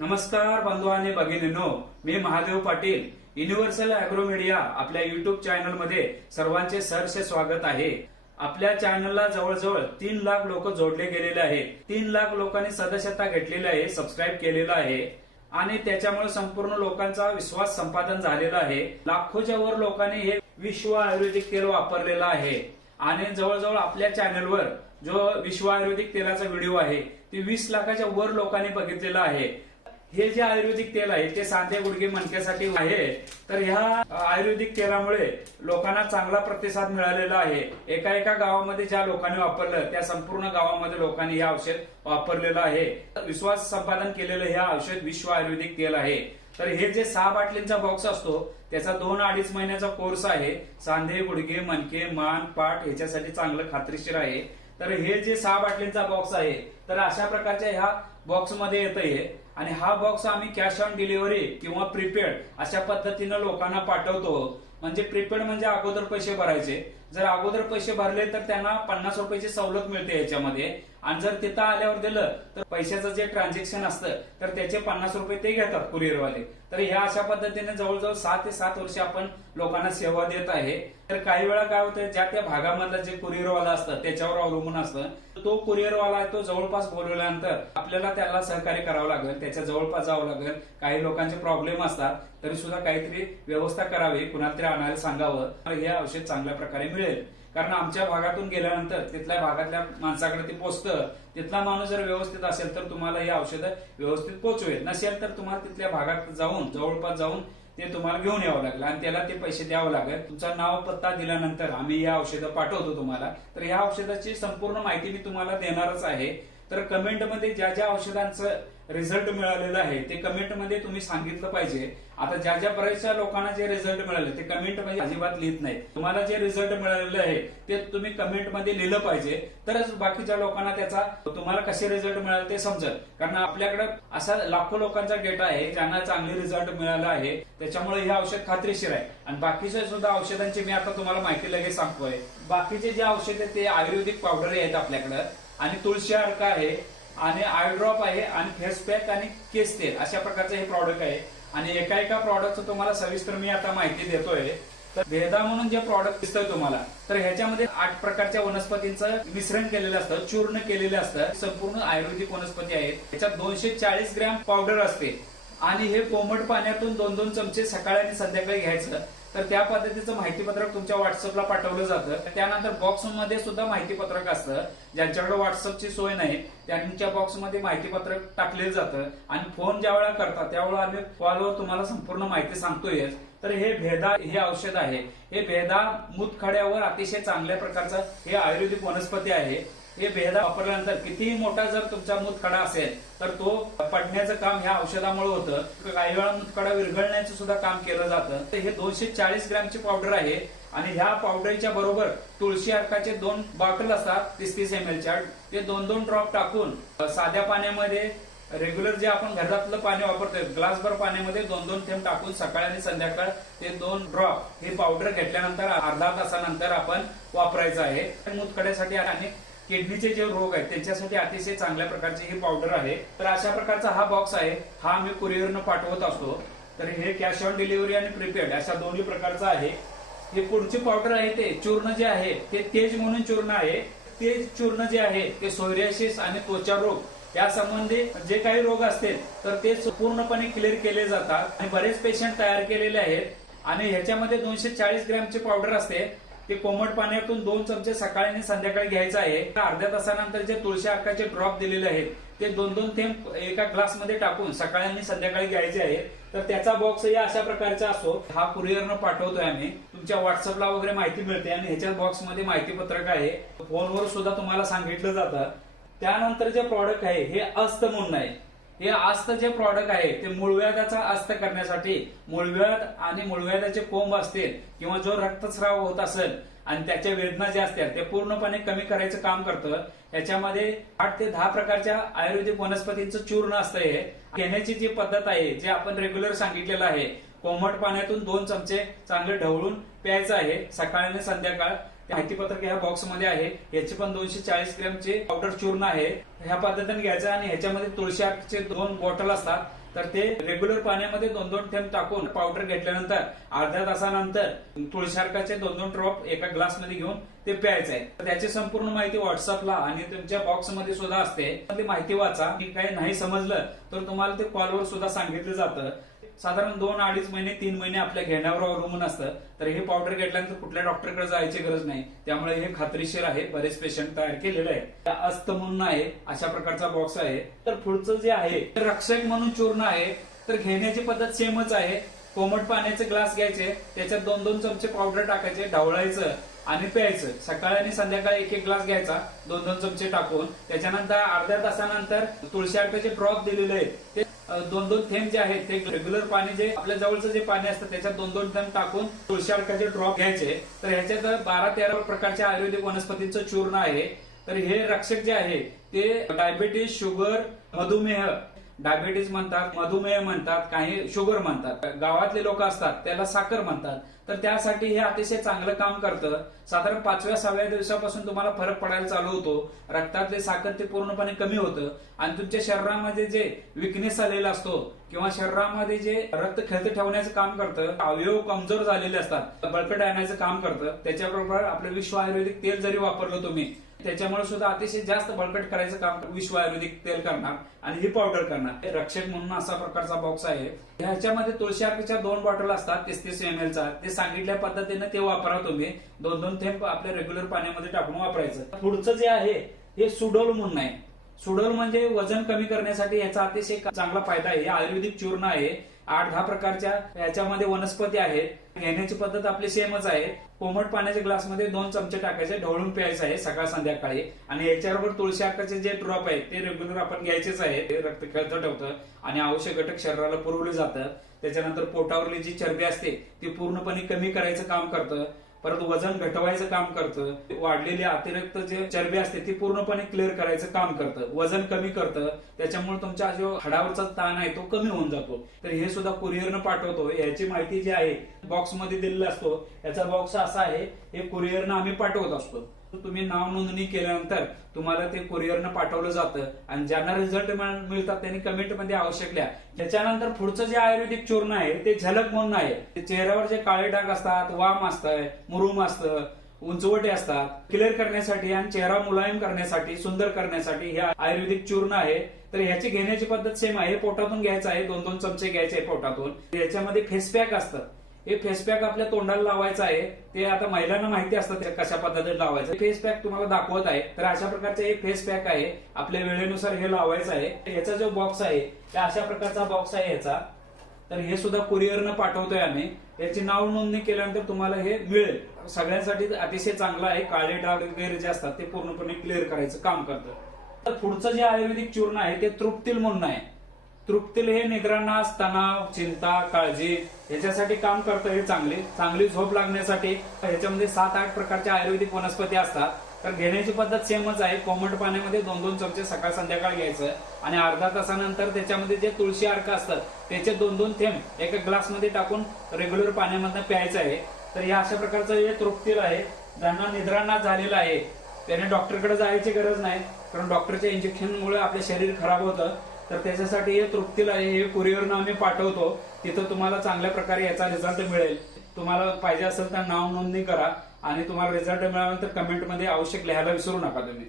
नमस्कार बंधू आणि भगिनींनो. मी Mahadev Patil universal agro media आपल्या युट्यूब चॅनलमध्ये सर्वांचे सहर्ष स्वागत आहे. आपल्या चॅनलला जवळजवळ तीन लाख लोक जोडले गेलेले आहेत. तीन लाख लोकांनी सदस्यता घेतलेली आहे सबस्क्राईब केलेलं आहे. आणि त्याच्यामुळे संपूर्ण लोकांचा विश्वास संपादन झालेला आहे. लाखोच्या वर लोकांनी हे विश्व आयुर्वेदिक तेल वापरलेलं आहे. आणि जवळजवळ आपल्या चॅनलवर जो विश्व आयुर्वेदिक तेलाचा व्हिडिओ आहे ते वीस लाखाच्या वर लोकांनी बघितलेला आहे. हे जे आयुर्वेदिक तेल आहे ते सांधे गुडघे मणक्यासाठी आहे तर ह्या आयुर्वेदिक तेलामुळे लोकांना चांगला प्रतिसाद मिळालेला आहे. एका एका गावामध्ये ज्या लोकांनी वापरलं त्या संपूर्ण गावामध्ये लोकांनी हे औषध वापरलेलं आहे. विश्वास संपादन केलेलं हे औषध विश्व आयुर्वेदिक तेल आहे. तर हे जे सहा बाटलींचा बॉक्स असतो त्याचा दोन अडीच महिन्याचा कोर्स आहे. सांधे गुडघे मणके मान पाठ ह्याच्यासाठी चांगलं खात्रीशीर आहे. तर हे जे सहा बाटलींचा बॉक्स आहे तर अशा प्रकारच्या ह्या बॉक्समध्ये येत आहे आणि हा बॉक्स आम्ही कॅश ऑन डिलिव्हरी किंवा प्रीपेड अशा पद्धतीनं लोकांना पाठवतो. म्हणजे प्रीपेड म्हणजे अगोदर पैसे भरायचे. जर अगोदर पैसे भरले तर त्यांना पन्नास रुपयाची सवलत मिळते याच्यामध्ये. आणि जर तिथं आल्यावर दिलं तर पैशाचं जे ट्रान्झॅक्शन असतं तर त्याचे पन्नास रुपये ते घेतात कुरिअरवाले तर ह्या अशा पद्धतीने जवळजवळ सहा ते सात वर्ष आपण लोकांना सेवा देत आहे. तर काही वेळा काय होतं ज्या त्या भागामधलं जे कुरिअरवाला असतं त्याच्यावर अवलंबून असतं तो कुरिअरवाला आहे तो जवळपास बोलवल्यानंतर आपल्याला त्याला सहकार्य करावं लागेल त्याच्या जवळपास जावं लागेल. काही लोकांचे प्रॉब्लेम असतात तरी सुद्धा काहीतरी व्यवस्था करावी कुणाला तरी आणायला सांगावं हे औषध चांगल्या प्रकारे मिळेल. कारण आमच्या भागातून गेल्यानंतर तिथल्या भागातल्या माणसाकडे ते पोचतं. तिथला माणूस जर व्यवस्थित असेल तर तुम्हाला ही औषध व्यवस्थित पोचवेल. नसेल तर तुम्हाला तिथल्या भागात जाऊन जवळपास जाऊन ते तुम्हाला घेऊन यावं लागलं आणि त्याला ते पैसे द्यावं लागेल. तुमचा नाव पत्ता दिल्यानंतर आम्ही या औषधं पाठवतो तुम्हाला. तर या औषधाची संपूर्ण माहिती मी तुम्हाला देणारच आहे. तर कमेंटमध्ये ज्या ज्या औषधांचं रिझल्ट मिळालेलं आहे ते कमेंटमध्ये तुम्ही सांगितलं पाहिजे. आता ज्या ज्या बऱ्याचशा लोकांना जे रिझल्ट मिळाले ते कमेंटमध्ये अजिबात लिहित नाही तुम्हाला जे रिझल्ट मिळालेले आहे ते तुम्ही कमेंटमध्ये लिहिलं पाहिजे. तरच बाकीच्या लोकांना त्याचा तुम्हाला कसे रिझल्ट मिळाले ते समजत कारण आपल्याकडे असा लाखो लोकांचा डेटा आहे ज्यांना चांगले रिझल्ट मिळाला आहे त्याच्यामुळे हे औषध खात्रीशीर आहे. आणि बाकीच्या सुद्धा औषधांची मी आता तुम्हाला माहिती लगेच सांगतोय. बाकीचे जे औषध ते आयुर्वेदिक पावडर आहेत आपल्याकडे आणि तुळशी अर्क आहे आणि आयड्रॉप आहे आणि फेस पॅक आणि केस तेल अशा प्रकारचे हे प्रॉडक्ट आहे. आणि एका एका प्रॉडक्टचं तुम्हाला सविस्तर मी आता माहिती देतोय. तर भेदा म्हणून जे प्रॉडक्ट दिसतंय तुम्हाला तर ह्याच्यामध्ये आठ प्रकारच्या वनस्पतींचं मिश्रण केलेलं असतं चूर्ण केलेलं असतं. संपूर्ण आयुर्वेदिक वनस्पती आहेत. त्याच्यात दोनशे चाळीस ग्रॅम पावडर असते. आणि हे कोमट पाण्यातून दोन दोन चमचे सकाळी आणि संध्याकाळी घ्यायचं. तर त्या पद्धतीचं माहितीपत्रक तुमच्या व्हॉट्सअपला पाठवलं जातं. त्यानंतर बॉक्समध्ये सुद्धा माहितीपत्रक असतं. ज्यांच्याकडे व्हॉट्सअपची सोय नाही त्यांच्या बॉक्समध्ये माहितीपत्रक टाकले जातं. आणि फोन ज्या वेळा करतात त्यावेळेला आम्ही कॉलवर तुम्हाला संपूर्ण माहिती सांगतोय तर हे भेदा हे औषध आहे. हे भेदा मूतखड्यावर अतिशय चांगल्या प्रकारचं हे आयुर्वेदिक वनस्पती आहे. हे भेदा वापरल्यानंतर कितीही मोठा जर तुमचा मूतखडा असेल तर तो पडण्याचं काम ह्या औषधामुळे होतं. काही वेळा मूतखडा विरघळण्याचं सुद्धा काम केलं जातं. तर हे दोनशे चाळीस ग्रॅमची पावडर आहे आणि ह्या पावडरच्या बरोबर तुळशी अर्काचे दोन बॉटल असतात तीस तीस एम एलच्या ते दोन दोन ड्रॉप टाकून साध्या पाण्यामध्ये रेग्युलर जे आपण घरातलं पाणी वापरतोय ग्लासभर पाण्यामध्ये दोन दोन थेंब टाकून सकाळ आणि संध्याकाळ ते दोन ड्रॉप हे पावडर घेतल्यानंतर अर्धा तासानंतर आपण वापरायचं आहे. मूतखड्यासाठी आणि किडनीचे जे रोग आहेत त्यांच्यासाठी अतिशय चांगल्या प्रकारचे ही पावडर आहे. तर अशा प्रकारचा हा बॉक्स आहे. हा आम्ही कुरिअरनं पाठवत असतो. तर हे कॅश ऑन डिलिव्हरी आणि प्रीपेड अशा दोन्ही प्रकारचं आहे. हे पुढची पावडर आहे ते चूर्ण जे आहे ते तेज म्हणून चूर्ण आहे. तेज चूर्ण जे आहे ते सोयरियासिस आणि त्वचा रोग या संबंधी जे काही रोग असतील तर ते पूर्णपणे क्लिअर केले जातात. आणि बरेच पेशंट तयार केलेले आहेत. आणि ह्याच्यामध्ये दोनशे चाळीस ग्रॅमची पावडर असते. ते कोमट पाण्यातून दोन चमचे सकाळी आणि संध्याकाळी घ्यायचं आहे. अर्ध्या तासानंतर जे तुळशी अक्काचे ड्रॉप दिलेले आहेत ते दोन दोन थेंब एका ग्लासमध्ये टाकून सकाळी आणि संध्याकाळी घ्यायचे आहे. तर त्याचा बॉक्स या अशा प्रकारचा असो. हा कुरिअरनं पाठवतोय आम्ही. तुमच्या व्हॉट्सअपला वगैरे माहिती मिळते आणि ह्याच्या बॉक्समध्ये माहिती पत्रक आहे. फोनवर सुद्धा तुम्हाला सांगितलं जातं. त्यानंतर जे प्रॉडक्ट आहे हे अस्त म्हणून आहे. हे आस्त जे प्रॉडक्ट आहे ते मूळव्याधाचा आस्त करण्यासाठी मूळव्याध आणि मूळव्याधाचे कोंब असतील किंवा जो रक्तस्राव होत असेल आणि त्याच्या वेदना ज्या असतात ते पूर्णपणे कमी करायचं काम करतं. याच्यामध्ये आठ ते दहा प्रकारच्या आयुर्वेदिक वनस्पतींचं चूर्ण असतं हे. घेण्याची जी पद्धत आहे जे आपण रेग्युलर सांगितलेलं आहे कोमट पाण्यातून दोन चमचे चांगले ढवळून प्यायचं आहे सकाळ आणि संध्याकाळ. माहितीपत्रक ह्या बॉक्समध्ये आहे. याची पण दोनशे चाळीस ग्रॅमचे पावडर चूर्ण आहे. ह्या पद्धतीने घ्यायचं आणि ह्याच्यामध्ये तुळशी अर्कचे दोन बॉटल असतात. तर ते रेग्युलर पाण्यामध्ये दोन दोन थेंब टाकून पावडर घेतल्यानंतर अर्ध्या तासानंतर तुळशी दोन दोन ड्रॉप एका ग्लासमध्ये घेऊन ते प्यायचं आहे. तर त्याची संपूर्ण माहिती व्हॉट्सअपला आणि तुमच्या बॉक्समध्ये सुद्धा असते. ती माहिती वाचा. की काही नाही समजलं तर तुम्हाला ते कॉलवर सुद्धा सांगितलं जातं. साधारण दोन अडीच महिने तीन महिने आपल्या घेण्यावर अवलंबून असतं. तर हे पावडर घेतल्यानंतर कुठल्या डॉक्टरकडे जायची गरज नाही. त्यामुळे हे खात्रीशीर आहे. बरेच पेशंट तयार केलेले आहे अस्त म्हणून आहे. अशा प्रकारचा बॉक्स आहे. तर पुढचं जे आहे रक्षक म्हणून चूर्ण आहे. तर घेण्याची पद्धत सेमच आहे. कोमट पाण्याचे ग्लास घ्यायचे. त्याच्यात दोन दोन चमचे पावडर टाकायचे. ढवळायचं आणि प्यायचं. सकाळी आणि संध्याकाळी एक एक ग्लास घ्यायचा. दोन दोन चमचे टाकून. त्याच्यानंतर अर्ध्या तासानंतर तुळशी अर्काचे ड्रॉप दिलेले आहेत. ते दोन दोन थेंब जे आहेत ते रेग्युलर पाणी जे आपल्या जवळचं जे पाणी असतं त्याच्यात दोन दोन थेंब टाकून तुळशी ड्रॉप घ्यायचे. तर ह्याच्यात बारा तेरा प्रकारच्या आयुर्वेदिक वनस्पतींचं चूर्ण आहे. तर हे रक्षक जे आहे ते डायबेटीस शुगर मधुमेह. डायबेटीस म्हणतात मधुमेह म्हणतात काही शुगर म्हणतात. गावातले लोक असतात त्याला साखर म्हणतात. तर त्यासाठी हे अतिशय चांगलं काम करतं. साधारण पाचव्या सहाव्या दिवसापासून तुम्हाला फरक पडायला चालू होतो. रक्तातले साखर ते पूर्णपणे कमी होतं. आणि तुमच्या शरीरामध्ये जे विकनेस आलेला असतो किंवा शरीरामध्ये जे रक्त खेळत ठेवण्याचं काम करतं अवयव कमजोर झालेले असतात बळकट आणण्याचं काम करतं त्याच्याबरोबर आपलं विश्व आयुर्वेदिक तेल जरी वापरलं तुम्ही त्याच्यामुळे सुद्धा अतिशय जास्त बळकट करायचं काम विश्व आयुर्वेदिक तेल करणार आणि ही पावडर करणार. हे रक्षक म्हणून असा प्रकारचा बॉक्स आहे. ह्याच्यामध्ये तुळशी अर्पीच्या दोन बॉटल असतात तीस तीस एम चा. ते सांगितल्या पद्धतीने ते वापरा तुम्ही. दोन दोन थेंब आपल्या रेग्युलर पाण्यामध्ये टाकून वापरायचं. पुढचं जे आहे हे सुडोल म्हणून आहे. सुडोल म्हणजे वजन कमी करण्यासाठी याचा अतिशय चांगला फायदा आहे. हे आयुर्वेदिक चूर्ण आहे. आठ दहा प्रकारच्या याच्यामध्ये वनस्पती आहेत. घेण्याची पद्धत आपली सेमच आहे. कोमट पाण्याच्या ग्लासमध्ये दोन चमचे टाकायचे ढवळून प्यायचं आहे सकाळ संध्याकाळी. आणि याच्याबरोबर तुळशी अर्काचे जे ड्रॉप आहेत ते रेग्युलर आपण घ्यायचेच आहे. ते रक्त खेळतं ठेवतं. आणि आवश्यक घटक शरीराला पुरवलं जातं त्याच्यानंतर पोटावरली जी चरबी असते ती पूर्णपणे कमी करायचं काम करतं. परत वजन घटवायचं काम करतं वाढलेली अतिरिक्त जे चरबी असते ती पूर्णपणे क्लिअर करायचं काम करतं. वजन कमी करतं त्याच्यामुळे तुमच्या जो हाडावरचा ताण आहे तो कमी होऊन जातो. तर हे सुद्धा कुरिअरनं पाठवतो. याची माहिती जी आहे बॉक्समध्ये दिलेला असतो. याचा बॉक्स असा आहे हे कुरिअरनं आम्ही पाठवत असतो. तुम्ही नाव नोंदणी केल्यानंतर तुम्हाला ते कुरिअरनं पाठवलं जातं. आणि ज्यांना रिझल्ट मिळतात त्यांनी कमेंटमध्ये आवश्यक लिहा. त्याच्यानंतर पुढचं जे आयुर्वेदिक चूर्ण आहे ते झलक म्हणून आहे. चेहऱ्यावर जे काळे डाग असतात वाम असतंय मुरुम असतं उंचवटे असतात क्लिअर करण्यासाठी आणि चेहरा मुलायम करण्यासाठी सुंदर करण्यासाठी हे आयुर्वेदिक चूर्ण आहे. तर ह्याची घेण्याची पद्धत सेम आहे. पोटातून घ्यायचं आहे. दोन दोन चमचे घ्यायचे पोटातून. याच्यामध्ये फेसपॅक असतं. हे फेस पॅक आपल्या तोंडाला लावायचं आहे ते आता महिलांना माहिती असतं कशा पद्धतीने लावायचं. फेस पॅक तुम्हाला दाखवत आहे तर अशा प्रकारचे हे फेस पॅक आहे आपल्या वेळेनुसार हे लावायचं आहे. याचा जो बॉक्स आहे त्या अशा प्रकारचा बॉक्स आहे याचा तर हे सुद्धा कुरिअरनं पाठवतोय आम्ही. याची नाव नोंदणी केल्यानंतर तुम्हाला हे मिळेल. सगळ्यांसाठी अतिशय चांगलं आहे. काळे डाग वगैरे जे असतात ते पूर्णपणे क्लिअर करायचं काम करतं. तर पुढचं जे आयुर्वेदिक चूर्ण आहे ते तृप्तील म्हणून आहे. तृप्तील हे निद्रानाश तणाव चिंता काळजी याच्यासाठी काम करतं हे चांगले. चांगली झोप लागण्यासाठी ह्याच्यामध्ये सात आठ प्रकारच्या आयुर्वेदिक वनस्पती असतात. तर घेण्याची पद्धत सेमच आहे. कोमट पाण्यामध्ये दोन दोन चमचे सकाळ संध्याकाळ घ्यायचं. आणि अर्धा तासानंतर त्याच्यामध्ये जे तुळशी अर्क असतात त्याचे दोन दोन थेंब एका ग्लासमध्ये टाकून रेग्युलर पाण्यामधनं प्यायचं आहे. तर या अशा प्रकारचं हे तृप्तील आहे. ज्यांना निद्रानाश झालेला आहे त्याने डॉक्टरकडे जायची गरज नाही. कारण डॉक्टरच्या इंजेक्शनमुळे आपले शरीर खराब होतं. तर त्याच्यासाठी हे तृप्तीला हे कुरिअरनं आम्ही पाठवतो. तिथं तुम्हाला चांगल्या प्रकारे याचा रिझल्ट मिळेल. तुम्हाला पाहिजे असेल तर नाव नोंदणी करा आणि तुम्हाला रिझल्ट मिळाल्यानंतर कमेंटमध्ये आवश्यक लिहायला विसरू नका तुम्ही.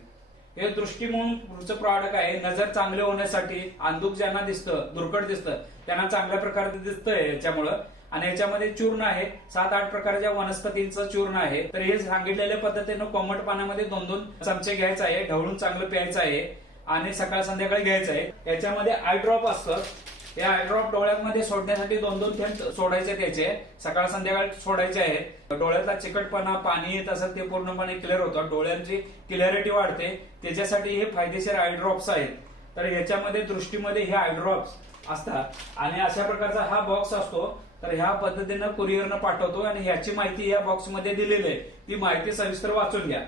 हे दृष्टी म्हणून पुढचं प्रॉडक्ट आहे. नजर चांगले होण्यासाठी अंधुक ज्यांना दिसतं दुर्कट दिसतं त्यांना चांगल्या प्रकारे दिसतंय याच्यामुळं. आणि याच्यामध्ये चूर्ण आहे. सात आठ प्रकारच्या वनस्पतींचं चूर्ण आहे. तर हे सांगितलेल्या पद्धतीनं कोमट पाण्यामध्ये दोन दोन चमचे घ्यायचं आहे. ढवळून चांगलं प्यायचं आहे. आणि सकाळ संध्याकाळी घ्यायचं आहे. याच्यामध्ये आय ड्रॉप असतं. हे आय ड्रॉप डोळ्यांमध्ये सोडण्यासाठी दोन दोन थेंब सोडायचे त्याचे. सकाळ संध्याकाळ सोडायचे आहेत डोळ्याचा चिकटपणा पाणी येत असत ते पूर्णपणे क्लिअर होतं. डोळ्यांची क्लिअरिटी वाढते. त्याच्यासाठी हे फायदेशीर आय ड्रॉप्स आहेत. तर ह्याच्यामध्ये दृष्टीमध्ये हे आय ड्रॉप्स असतात. आणि अशा प्रकारचा हा बॉक्स असतो. तर ह्या पद्धतीनं कुरिअरनं पाठवतो आणि ह्याची माहिती या बॉक्समध्ये दिलेली आहे. ती माहिती सविस्तर वाचून घ्या.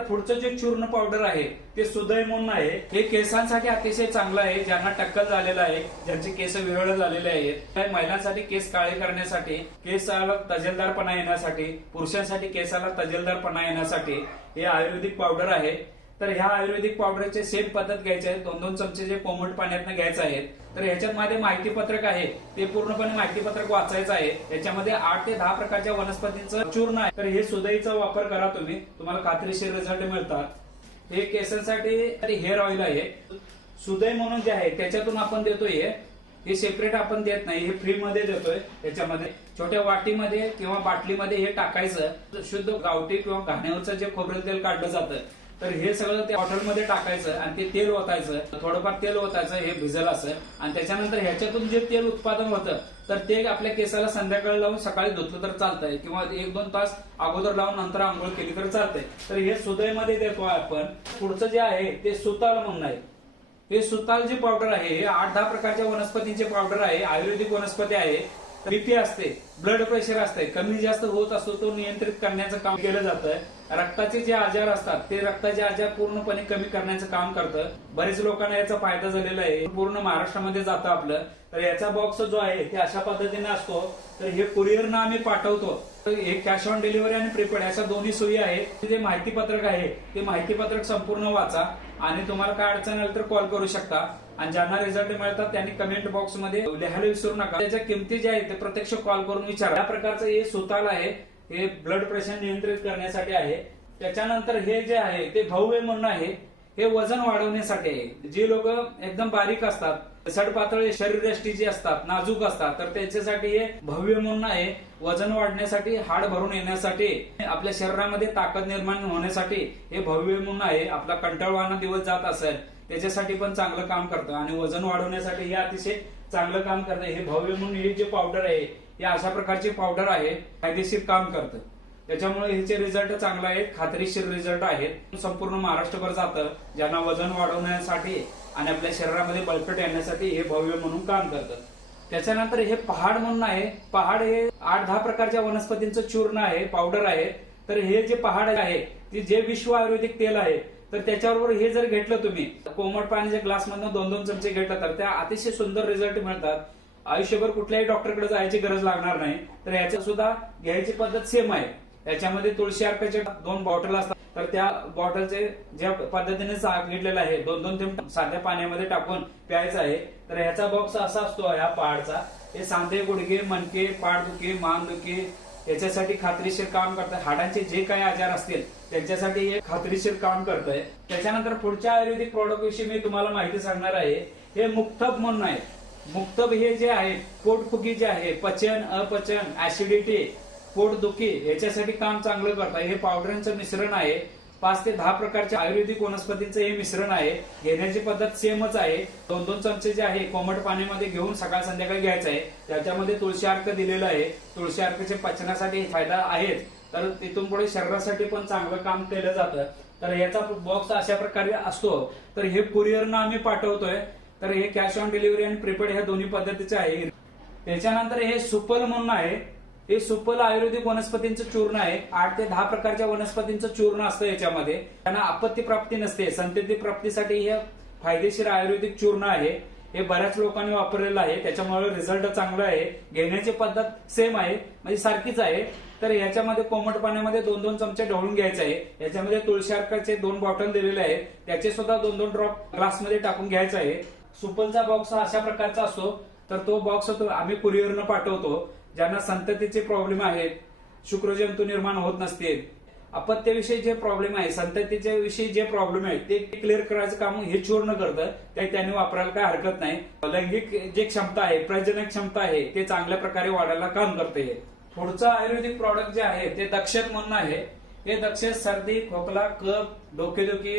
पुढचं जे चूर्ण पावडर आहे ते सुदय म्हणून आहे. हे केसांसाठी अतिशय चांगलं आहे ज्यांना टक्कल झालेलं आहे ज्यांचे केस विरळ झालेले आहेत. महिलांसाठी केस काळे करण्यासाठी केसाला तजेलदारपणा येण्यासाठी पुरुषांसाठी केसाला तजेलदारपणा येण्यासाठी हे आयुर्वेदिक पावडर आहे. तर ह्या आयुर्वेदिक पावडरचे सेम पद्धत घ्यायचे आहे दोन दोन चमचे जे कोमट पाण्यातनं घ्यायचं आहे तर ह्याच्यात मध्ये माहिती पत्रक आहे. ते पूर्णपणे माहिती पत्रक वाचायचं आहे. याच्यामध्ये आठ ते दहा प्रकारच्या वनस्पतींचं चूर्ण आहे. तर हे सुदैचा वापर करा तुम्ही. तुम्हाला खात्रीशीर रिझल्ट मिळतात. हे केसांसाठी हेअर ऑइल आहे. सुदय म्हणून जे आहे त्याच्यातून आपण देतोय हे. सेपरेट आपण देत नाही. हे फ्री मध्ये देतोय त्याच्यामध्ये. छोट्या वाटीमध्ये किंवा बाटलीमध्ये हे टाकायचं. शुद्ध गावठी किंवा घाण्यावरचं जे खोबरेल तेल काढलं जातं तर हे सगळं त्या बॉटलमध्ये टाकायचं आणि ते तेल ओतायचं. थोडंफार तेल ओतायचं हे भिजल असं. आणि त्याच्यानंतर ह्याच्यातून जे तेल उत्पादन होतं तर ते आपल्या केसाला संध्याकाळी लावून सकाळी धुतलं तर चालतंय. किंवा एक दोन तास अगोदर लावून नंतर आंघोळ केली तर चालतंय. तर हे सुदयमध्ये देतो आपण. पुढचं जे आहे ते सुताल म्हणून आहे. हे सुताल जे पावडर आहे हे आठ दहा प्रकारच्या वनस्पतींचे पावडर आहे. आयुर्वेदिक वनस्पती आहे. बीपी असते ब्लड प्रेशर असते कमी जास्त होत असतो तो नियंत्रित करण्याचं काम केलं जातं रक्ताचे जे आजार असतात ते रक्ताचे आजार पूर्णपणे कमी करण्याचं काम करतं. बरेच लोकांना याचा फायदा झालेला आहे. पूर्ण महाराष्ट्रामध्ये जातं आपलं. तर याचा बॉक्स जो आहे ते अशा पद्धतीने असतो. तर हे कुरिअरनं आम्ही पाठवतो. तर हे कॅश ऑन डिलिव्हरी आणि प्रीपेड अशा दोन्ही सोयी आहेत. जे माहिती पत्रक आहे ते माहिती पत्रक संपूर्ण वाचा. आणि तुम्हाला काय अडचण आली तर कॉल करू शकता. आणि ज्यांना रिझल्ट मिळतात त्यांनी कमेंट बॉक्समध्ये लिहायला विसरू नका. त्याच्या किमती ज्या आहेत ते प्रत्यक्ष कॉल करून विचारा. या प्रकारचं हे सुताल आहे हे ब्लड प्रेशर नियंत्रित करण्यासाठी आहे. त्याच्यानंतर हे जे आहे ते भव्य म्हणून आहे हे वजन वाढवण्यासाठी आहे. जे लोक एकदम बारीक असतात सडपातळी शरीरयष्टी जी असतात नाजूक असतात तर त्याच्यासाठी हे भव्य म्हणून आहे. वजन वाढण्यासाठी हाड भरून येण्यासाठी आपल्या शरीरामध्ये ताकद निर्माण होण्यासाठी हे भव्य म्हणून आहे. आपला कंटाळवाना दिवस जात असेल त्याच्यासाठी पण चांगलं काम करतं. आणि वजन वाढवण्यासाठी हे अतिशय चांगलं काम करतं. हे भव्य म्हणून हे जे पावडर आहे हे अशा प्रकारचे पावडर आहे फायदेशीर काम करतं. त्याच्यामुळे ह्याचे रिझल्ट चांगले आहेत खात्रीशीर रिझल्ट आहेत. संपूर्ण महाराष्ट्रभर जातं ज्यांना वजन वाढवण्यासाठी आणि आपल्या शरीरामध्ये बळकट येण्यासाठी हे भव्य म्हणून काम करतं. त्याच्यानंतर हे पहाड म्हणून आहे. पहाड हे आठ दहा प्रकारच्या वनस्पतींचं चूर्ण आहे पावडर आहे. तर हे जे पहाड आहे ते जे विश्व आयुर्वेदिक तेल आहे तर त्याच्याबरोबर हे जर घेतलं तुम्ही कोमट पाण्याच्या ग्लास मधून दोन दोन चमचे घेतलं तर त्या अतिशय सुंदर रिझल्ट मिळतात. आयुष्यभर कुठल्याही डॉक्टरकडे जायची गरज लागणार नाही. तर याच्या सुद्धा घ्यायची पद्धत सेम आहे. याच्यामध्ये तुळशी अर्काच्या दोन बॉटल असतात. तर त्या बॉटलचे ज्या पद्धतीने सांगितलेलं आहे दोन दोन थेंब साध्या पाण्यामध्ये टाकून प्यायचं आहे. तर ह्याचा बॉक्स असा असतो ह्या पहाडचा हे सांधे गुडघे मणके पाठदुखी मानदुखी याच्यासाठी खात्रीशीर काम करतात. हाडांचे जे काही आजार असतील त्यांच्यासाठी हे खात्रीशीर काम करतंय. त्याच्यानंतर पुढच्या आयुर्वेदिक प्रॉडक्ट विषयी मी तुम्हाला माहिती सांगणार आहे. हे मुक्तब म्हणून आहे. मुक्तब हे जे आहे पोटफुगी जे आहे पचन अपचन ऍसिडिटी पोटदुखी याच्यासाठी काम चांगलं करतात हे पावडरांचं मिश्रण आहे. पाच ते दहा प्रकारच्या आयुर्वेदिक वनस्पतींचं हे मिश्रण आहे. घेण्याची पद्धत सेमच आहे. दोन दोन चमचे जे आहे कोमट पाण्यामध्ये घेऊन सकाळ संध्याकाळी घ्यायचं आहे. त्याच्यामध्ये तुळशी अर्क दिलेलं आहे. तुळशी अर्कचे पचनासाठी फायदा आहेच तर तिथून पुढे शरीरासाठी पण चांगलं काम केलं जातं. तर याचा बॉक्स अशा प्रकारे असतो. तर हे कुरिअरनं आम्ही पाठवतोय. तर हे कॅश ऑन डिलिव्हरी आणि प्रीपेड ह्या दोन्ही पद्धतीचे आहे. त्याच्यानंतर हे सुपल म्हणून आहे. हे सुपल आयुर्वेदिक वनस्पतींचं चूर्ण आहे. आठ ते दहा प्रकारच्या वनस्पतींचं चूर्ण असतं याच्यामध्ये. त्यांना आपत्ती प्राप्ती नसते. संतती प्राप्तीसाठी हे फायदेशीर आयुर्वेदिक चूर्ण आहे. हे बऱ्याच लोकांनी वापरलेलं आहे. त्याच्यामुळे रिझल्ट चांगला आहे. घेण्याची पद्धत सेम आहे. म्हणजे सारखीच आहे. तर याच्यामध्ये कोमट पाण्यामध्ये दोन दोन चमचे ढवळून घ्यायचे आहे. याच्यामध्ये तुळशी अर्काचे दोन बॉटल दिलेले आहेत त्याचे सुद्धा दोन दोन ड्रॉप ग्लासमध्ये टाकून घ्यायचं आहे. सुपलचा बॉक्स हा अशा प्रकारचा असतो. तर तो बॉक्स आम्ही कुरिअरनं पाठवतो. ज्यांना संततीचे प्रॉब्लेम आहेत शुक्रजंतू निर्माण होत नसतील अपत्याविषयी जे प्रॉब्लेम आहे संततीच्या विषयी जे प्रॉब्लेम आहेत ते क्लिअर करायचं काम हे चूर्ण करतं. ते त्यांनी वापरायला काय हरकत नाही. लैंगिक जे क्षमता आहे प्रजनन क्षमता आहे ते चांगल्या प्रकारे वाढायला काम करते हे. पुढचं आयुर्वेदिक प्रॉडक्ट जे आहे ते दक्षक म्हणून आहे. हे दक्षक सर्दी खोकला कप डोकेदुखी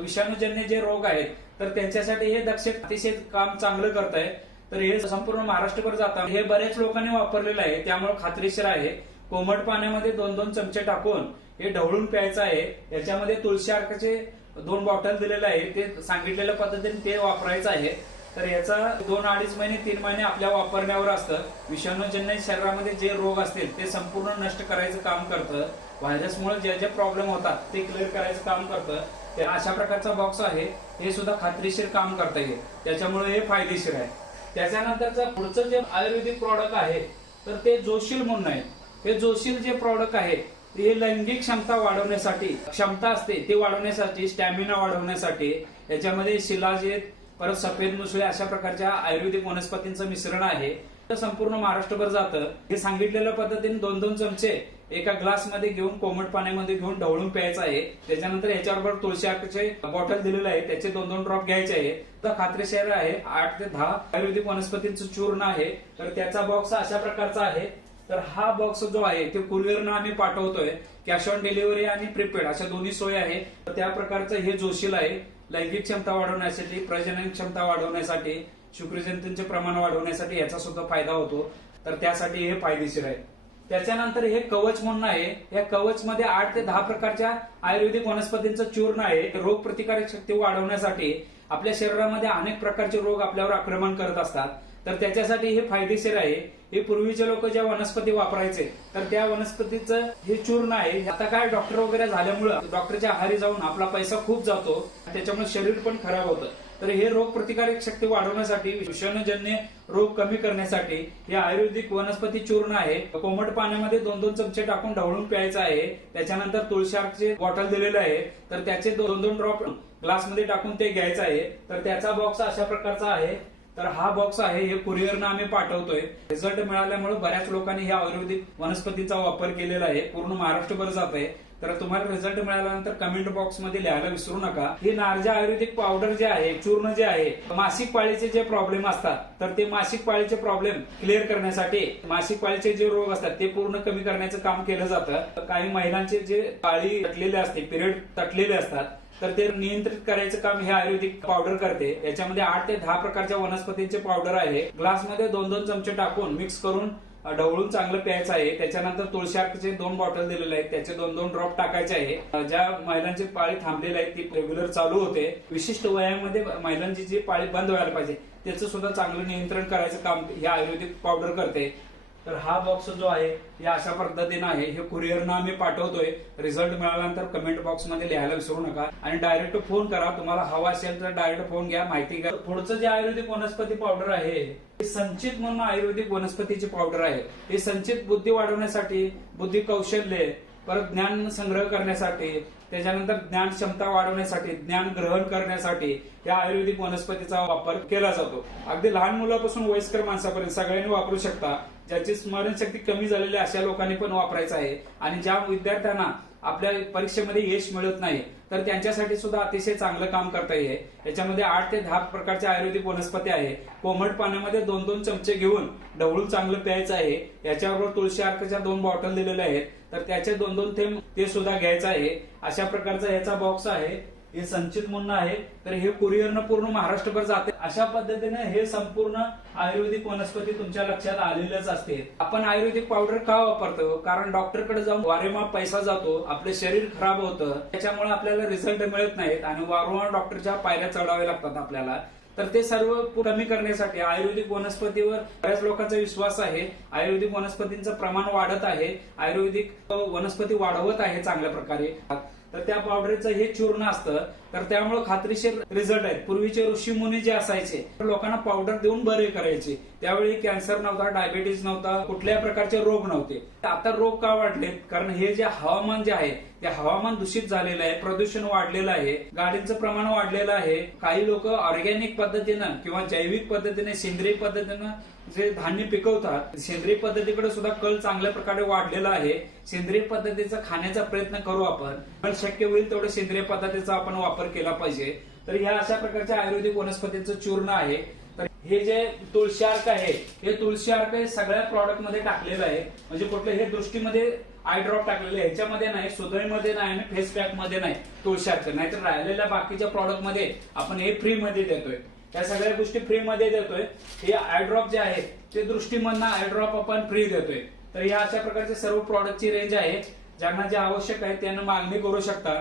विषाणूजन्य जे रोग आहेत तर त्यांच्यासाठी हे दक्षक अतिशय काम चांगलं करत आहे. तर हे संपूर्ण महाराष्ट्रभर जातात हे बऱ्याच लोकांनी वापरलेलं आहे त्यामुळे खात्रीशीर आहे. कोमट पाण्यामध्ये दोन दोन चमचे टाकून हे ढवळून प्यायचं आहे. याच्यामध्ये तुळशी अर्काचे दोन बॉटल दिलेले आहे ते सांगितलेल्या पद्धतीने ते वापरायचं आहे. तर याचा दोन अडीच महिने तीन महिने आपल्या वापरण्यावर असतं. विषाणूजन्य शरीरामध्ये जे रोग असतील ते संपूर्ण नष्ट करायचं काम करतं. व्हायरसमुळे जे जे प्रॉब्लेम होतात ते क्लिअर करायचं काम करतं. ते अशा प्रकारचा बॉक्स आहे. हे सुद्धा खात्रीशीर काम करता येईल त्याच्यामुळे हे फायदेशीर आहे. त्याच्यानंतरचं पुढचं जे आयुर्वेदिक प्रॉडक्ट आहे तर ते जोशील म्हणून आहे. हे जोशील जे प्रॉडक्ट आहे ही लैंगिक क्षमता वाढवण्यासाठी क्षमता असते ती वाढवण्यासाठी स्टॅमिना वाढवण्यासाठी याच्यामध्ये शिलाजीत परत सफेद मुसळे अशा प्रकारच्या आयुर्वेदिक वनस्पतींचं मिश्रण आहे. तर संपूर्ण महाराष्ट्रभर जातं. हे सांगितलेल्या पद्धतीने दोन दोन चमचे एका ग्लासमध्ये घेऊन कोमट पाण्यामध्ये घेऊन ढवळून प्यायचं आहे. त्याच्यानंतर याच्याबरोबर तुळशी आकचे बॉटल दिलेलं आहे. त्याचे दोन दोन ड्रॉप घ्यायचे आहे. तर खात्रीशीर आहे आठ ते दहा आयुर्वेदिक वनस्पतींचं चूर्ण आहे. तर त्याचा बॉक्स अशा प्रकारचा आहे. तर हा बॉक्स जो आहे ते कुरिअरनं आम्ही पाठवतोय. कॅश ऑन डिलिव्हरी आणि प्रीपेड अशा दोन्ही सोय आहे. तर त्या प्रकारचं हे जोशील आहे. लैंगिक क्षमता वाढवण्यासाठी प्रजनन क्षमता वाढवण्यासाठी शुक्रजंतूंचे प्रमाण वाढवण्यासाठी याचा सुद्धा फायदा होतो. तर त्यासाठी हे फायदेशीर आहे. त्याच्यानंतर हे कवच म्हणून आहे. या कवच मध्ये आठ ते दहा प्रकारच्या आयुर्वेदिक वनस्पतींचं चूर्ण आहे. रोग प्रतिकारक शक्ती वाढवण्यासाठी आपल्या शरीरामध्ये अनेक प्रकारचे रोग आपल्यावर आक्रमण करत असतात. तर त्याच्यासाठी हे फायदेशीर आहे. हे पूर्वीचे लोक ज्या वनस्पती वापरायचे तर त्या वनस्पतीचं हे चूर्ण आहे. आता काय डॉक्टर वगैरे झाल्यामुळं डॉक्टरच्या आहारी जाऊन आपला पैसा खूप जातो त्याच्यामुळे शरीर पण खराब होतं. तर हे रोग प्रतिकारक शक्ती वाढवण्यासाठी विषाणूजन्य रोग कमी करण्यासाठी हे आयुर्वेदिक वनस्पती चूर्ण आहे. कोमट पाण्यामध्ये दोन दोन चमचे टाकून ढवळून प्यायचं आहे. त्याच्यानंतर तुळशाचे बॉटल दिलेलं आहे. तर त्याचे दोन दोन ड्रॉप ग्लासमध्ये टाकून ते घ्यायचं आहे. तर त्याचा बॉक्स अशा प्रकारचा आहे. तर हा बॉक्स आहे हे कुरिअरनं आम्ही पाठवतोय. रिझल्ट मिळाल्यामुळे बऱ्याच लोकांनी ह्या आयुर्वेदिक वनस्पतीचा वापर केलेला आहे. पूर्ण महाराष्ट्रभर जात आहे तर तुम्हाला रिझल्ट मिळाल्यानंतर कमेंट बॉक्समध्ये लिहायला विसरू नका. हे नारजा आयुर्वेदिक पावडर जे आहे चूर्ण जे आहे मासिक पाळीचे जे प्रॉब्लेम असतात तर ते मासिक पाळीचे प्रॉब्लेम क्लिअर करण्यासाठी मासिक पाळीचे जे रोग असतात ते पूर्ण कमी करण्याचं काम केलं जातं. काही महिलांचे जे पाळी तटलेले असते पिरियड तटलेले असतात तर ते नियंत्रित करायचं काम हे आयुर्वेदिक पावडर करते. याच्यामध्ये आठ ते दहा प्रकारच्या वनस्पतींचे पावडर आहे. ग्लासमध्ये दोन दोन चमचे टाकून मिक्स करून ढवळून चांगलं प्यायचं आहे. त्याच्यानंतर तुळशी दोन बॉटल दिलेले आहेत. त्याचे दोन दोन ड्रॉप टाकायचे आहे. ज्या महिलांची पाळी थांबलेली आहे ती रेग्युलर चालू होते. विशिष्ट वयामध्ये महिलांची जी पाळी बंद व्हायला पाहिजे त्याचं सुद्धा चांगलं नियंत्रण करायचं काम हे आयुर्वेदिक पावडर करते. तर हा बॉक्स जो आहे या अशा पद्धतीनं आहे. हे कुरिअरनं आम्ही पाठवतोय. रिझल्ट मिळाल्यानंतर कमेंट बॉक्समध्ये लिहायला विसरू नका. आणि डायरेक्ट फोन करा. तुम्हाला हवा असेल तर डायरेक्ट फोन घ्या. माहिती घ्या. पुढचं जे आयुर्वेदिक वनस्पती पावडर आहे संचित म्हणून आयुर्वेदिक वनस्पतीची पावडर आहे. हे संचित बुद्धी वाढवण्यासाठी बुद्धी कौशल्य परत ज्ञान संग्रह करण्यासाठी त्याच्यानंतर ज्ञान क्षमता वाढवण्यासाठी ज्ञान ग्रहण करण्यासाठी या आयुर्वेदिक वनस्पतीचा वापर केला जातो. अगदी लहान मुलापासून वयस्कर माणसापर्यंत सगळ्यांनी वापरू शकता. ज्याची स्मरणशक्ती कमी झालेली अशा लोकांनी पण वापरायचं आहे. आणि ज्या विद्यार्थ्यांना आपल्या परीक्षेमध्ये यश मिळत नाही तर त्यांच्यासाठी सुद्धा अतिशय चांगलं काम करता येईल. याच्यामध्ये आठ ते दहा प्रकारच्या आयुर्वेदिक वनस्पती आहे. कोमट पाण्यामध्ये दोन दोन चमचे घेऊन ढवळून चांगलं प्यायचं आहे. याच्याबरोबर तुळशी अर्कच्या दोन बॉटल दिलेल्या आहेत. तर त्याचे दोन दोन थेंब ते सुद्धा घ्यायचं आहे. अशा प्रकारचा याचा बॉक्स आहे. हे संचित म्हणून आहे. तर हे कुरिअरनं पूर्ण महाराष्ट्रभर जाते. अशा पद्धतीने हे संपूर्ण आयुर्वेदिक वनस्पती तुमच्या लक्षात आलेल्याच असते. आपण आयुर्वेदिक पावडर का वापरतो? कारण डॉक्टरकडे जाऊन वारेमा पैसा जातो. आपले शरीर खराब होतं. त्याच्यामुळे आपल्याला रिझल्ट मिळत नाहीत आणि वारंवार डॉक्टरच्या पायऱ्या चढाव्या लागतात आपल्याला. तर ते सर्व कमी करण्यासाठी आयुर्वेदिक वनस्पतीवर बऱ्याच लोकांचा विश्वास आहे. आयुर्वेदिक वनस्पतींचं प्रमाण वाढत आहे. आयुर्वेदिक वनस्पती वाढवत आहे चांगल्या प्रकारे. तर त्या पावडरचं हे चूर्ण असतं. तर त्यामुळे खात्रीशीर रिझल्ट आहेत. पूर्वीचे ऋषी मुनी जे असायचे लोकांना पावडर देऊन बरे करायचे. त्यावेळी कॅन्सर नव्हता डायबेटीज नव्हता कुठल्याही प्रकारचे रोग नव्हते. आता रोग का वाढलेत? कारण हे जे हवामान जे आहे ते हवामान दूषित झालेलं आहे प्रदूषण वाढलेलं आहे गाडीचं प्रमाण वाढलेलं आहे. काही लोक ऑर्गॅनिक पद्धतीनं किंवा जैविक पद्धतीने सेंद्रिय पद्धतीनं जे धान्य पिकवतात सेंद्रिय पद्धतीकडे सुद्धा कल चांगल्या प्रकारे वाढलेला आहे. सेंद्रिय पद्धतीचा खाण्याचा प्रयत्न करू आपण. पण शक्य होईल तेवढे सेंद्रिय पद्धतीचा आपण वापर केला पाहिजे. तर ह्या अशा प्रकारच्या आयुर्वेदिक वनस्पतीचं चूर्ण आहे. तर हे जे तुळशी अर्क आहे हे तुळशी अर्क हे सगळ्या प्रॉडक्टमध्ये टाकलेलं आहे. म्हणजे कुठले हे दृष्टीमध्ये आय ड्रॉप टाकलेले आहे. ह्याच्यामध्ये नाही सुदयमध्ये नाही आणि फेस पॅकमध्ये नाही तुळशी अर्क. नाहीतर राहिलेल्या बाकीच्या प्रॉडक्टमध्ये आपण हे फ्री मध्ये देतोय. त्या सगळ्या गोष्टी फ्री मध्ये देतोय. हे आयड्रॉप जे आहे ते दृष्टीमधनं आयड्रॉप आपण फ्री देतोय. तर या अशा प्रकारचे सर्व प्रॉडक्टची रेंज आहे ज्यांना जे आवश्यक आहे त्यांना मागणी करू शकता.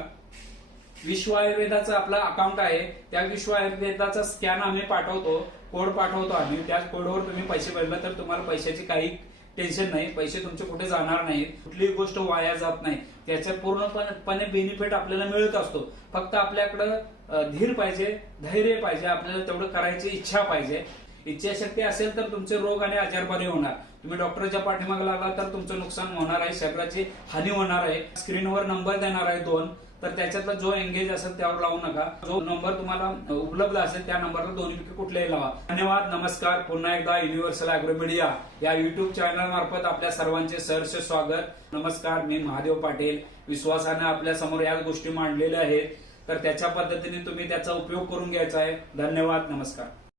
विश्व आयुर्वेदाचं आपला अकाउंट आहे. त्या विश्व आयुर्वेदाचा स्कॅन आम्ही पाठवतो कोड पाठवतो आम्ही. त्या कोडवर तुम्ही पैसे भरले तर तुम्हाला पैशाची काही टेन्शन नाही पैसे तुमचे कुठे जाणार नाही कुठलीही गोष्ट वाया जात नाही. त्याचा पूर्णपणे बेनिफिट आपल्याला मिळत असतो. फक्त आपल्याकडं धीर पाहिजे धैर्य पाहिजे आपल्याला तेवढं करायची इच्छा पाहिजे. इच्छाशक्ती असेल तर तुमचे रोग आणि आजार बरे होणार. तुम्ही डॉक्टरच्या पाठीमागे लागला तर तुमचं नुकसान होणार आहे शरीराची हानी होणार आहे. स्क्रीनवर नंबर देणार आहे दोन. तर त्याच्यातला जो एंगेज असेल त्यावर लावू नका. जो नंबर तुम्हाला उपलब्ध असेल त्या नंबरला दोन्हीपैकी कुठलाही लावा. धन्यवाद नमस्कार. पुन्हा एकदा युनिव्हर्सल अॅग्रोमीडिया या युट्यूब चॅनल मार्फत आपल्या सर्वांचे सहर्ष स्वागत. नमस्कार मी महादेव पाटील. विश्वासानं आपल्यासमोर या गोष्टी मांडलेल्या आहेत. तर त्याच्या पद्धतीने तुम्ही त्याचा उपयोग करून घ्यायचा आहे. धन्यवाद नमस्कार.